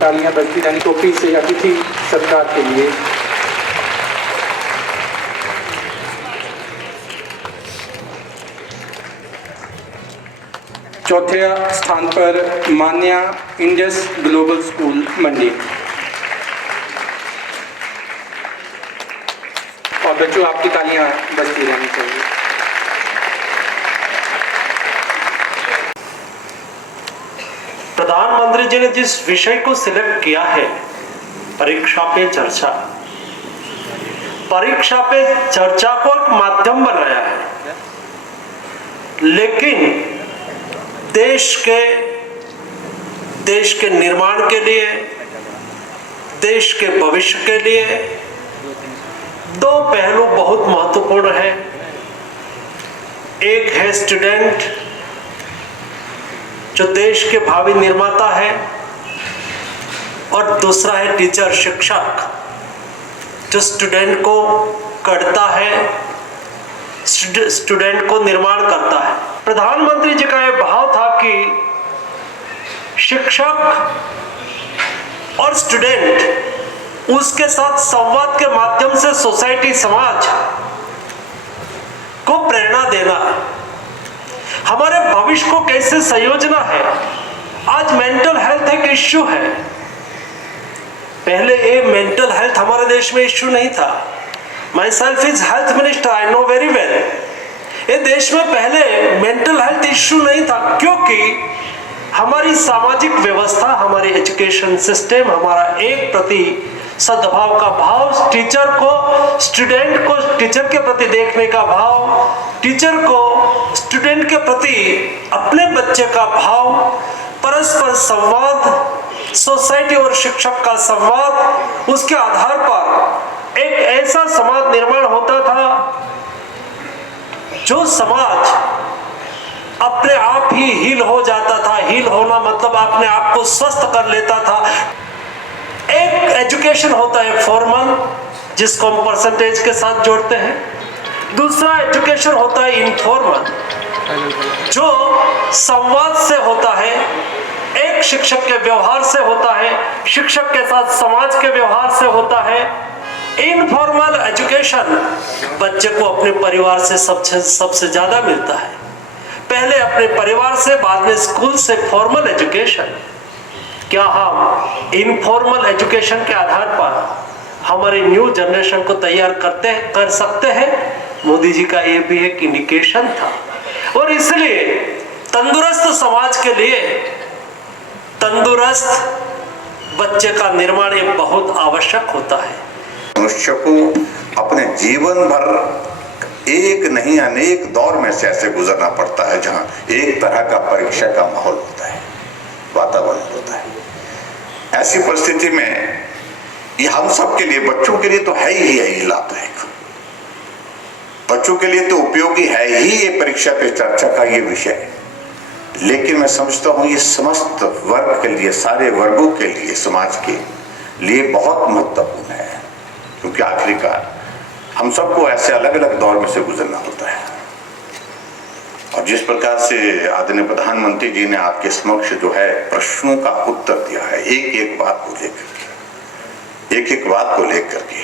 तालियां बजती रहनी। टोपी से अतिथि सत्कार के लिए चौथे स्थान पर मान्या इंडस ग्लोबल स्कूल मंडी। और बच्चों आपकी तालियां बजती रहनी चाहिए। प्रधानमंत्री जी ने जिस विषय को सिलेक्ट किया है, परीक्षा पे चर्चा, परीक्षा पे चर्चा को एक माध्यम बनाया है, लेकिन देश के निर्माण के लिए, देश के भविष्य के लिए दो पहलू बहुत महत्वपूर्ण है। एक है स्टूडेंट, जो देश के भावी निर्माता है, और दूसरा है टीचर, शिक्षक, जो स्टूडेंट को गढ़ता है, स्टूडेंट को निर्माण करता है। प्रधानमंत्री जी का यह भाव था कि शिक्षक और स्टूडेंट, उसके साथ संवाद के माध्यम से सोसाइटी, समाज को प्रेरणा देना, हमारे भविष्य को कैसे संयोजना है। आज मेंटल हेल्थ एक इश्यू है, पहले ये मेंटल हेल्थ हमारे देश में इश्यू नहीं था। My self is health minister, I know very well. ये देश में पहले मेंटल हेल्थ इश्यू नहीं था, क्योंकि हमारी सामाजिक व्यवस्था, हमारी एजुकेशन सिस्टम, हमारा एक प्रति सद्भाव का भाव, टीचर को, स्टूडेंट को टीचर के प्रति देखने का भाव, टीचर को स्टूडेंट के प्रति अपने बच्चे का भाव, परस्पर संवाद, सोसाइटी और शिक्षक का संवाद, उसके आधार पर एक ऐसा समाज निर्माण होता था जो समाज अपने आप ही हील हो जाता था। हील होना मतलब अपने आप को स्वस्थ कर लेता था। एक एजुकेशन होता है फॉर्मल, जिसको हम परसेंटेज के साथ जोड़ते हैं। दूसरा एजुकेशन होता है इनफॉर्मल, जो संवाद से होता है, एक शिक्षक के व्यवहार से होता है, शिक्षक के साथ समाज के व्यवहार से होता है। इनफॉर्मल एजुकेशन बच्चे को अपने परिवार से सबसे ज्यादा मिलता है। पहले अपने परिवार से, बाद में स्कूल से फॉर्मल एजुकेशन। क्या हम इनफॉर्मल एजुकेशन के आधार पर हमारी न्यू जनरेशन को तैयार कर सकते हैं? मोदी जी का ये भी एक इंडिकेशन था। और इसलिए तंदुरुस्त समाज के लिए तंदुरुस्त बच्चे का निर्माण ये बहुत आवश्यक होता है। मनुष्य को अपने जीवन भर एक नहीं अनेक दौर में से ऐसे गुजरना पड़ता है जहां एक तरह का परीक्षा का माहौल होता है, वातावरण होता है। ऐसी परिस्थिति में ये हम सब के लिए, बच्चों के लिए तो है ही यही लाभदायक, बच्चों के लिए तो उपयोगी है ही ये परीक्षा पे चर्चा का ये विषय। लेकिन मैं समझता हूँ ये समस्त वर्ग के लिए, सारे वर्गों के लिए, समाज के लिए बहुत महत्वपूर्ण है, क्योंकि आखिरकार हम सबको ऐसे अलग अलग दौर में से गुजरना होता है। और जिस प्रकार से आदरणीय प्रधानमंत्री जी ने आपके समक्ष जो है प्रश्नों का उत्तर दिया है, एक एक बात को लेकर के,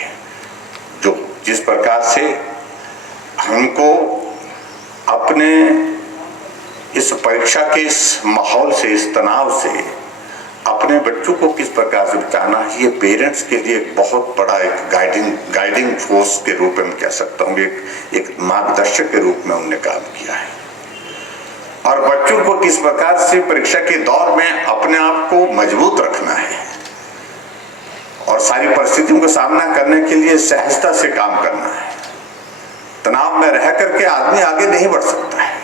जो जिस प्रकार से हमको अपने इस परीक्षा के इस माहौल से, इस तनाव से अपने बच्चों को किस प्रकार से बचाना है, ये पेरेंट्स के लिए एक बहुत बड़ा एक गाइडिंग फोर्स के रूप में कह सकता हूँ, एक मार्गदर्शक के रूप में उन्होंने काम किया है। और बच्चों को किस प्रकार से परीक्षा के दौर में अपने आप को मजबूत रखना है और सारी परिस्थितियों का सामना करने के लिए सहजता से काम करना है। तनाव में रह करके आदमी आगे नहीं बढ़ सकता है।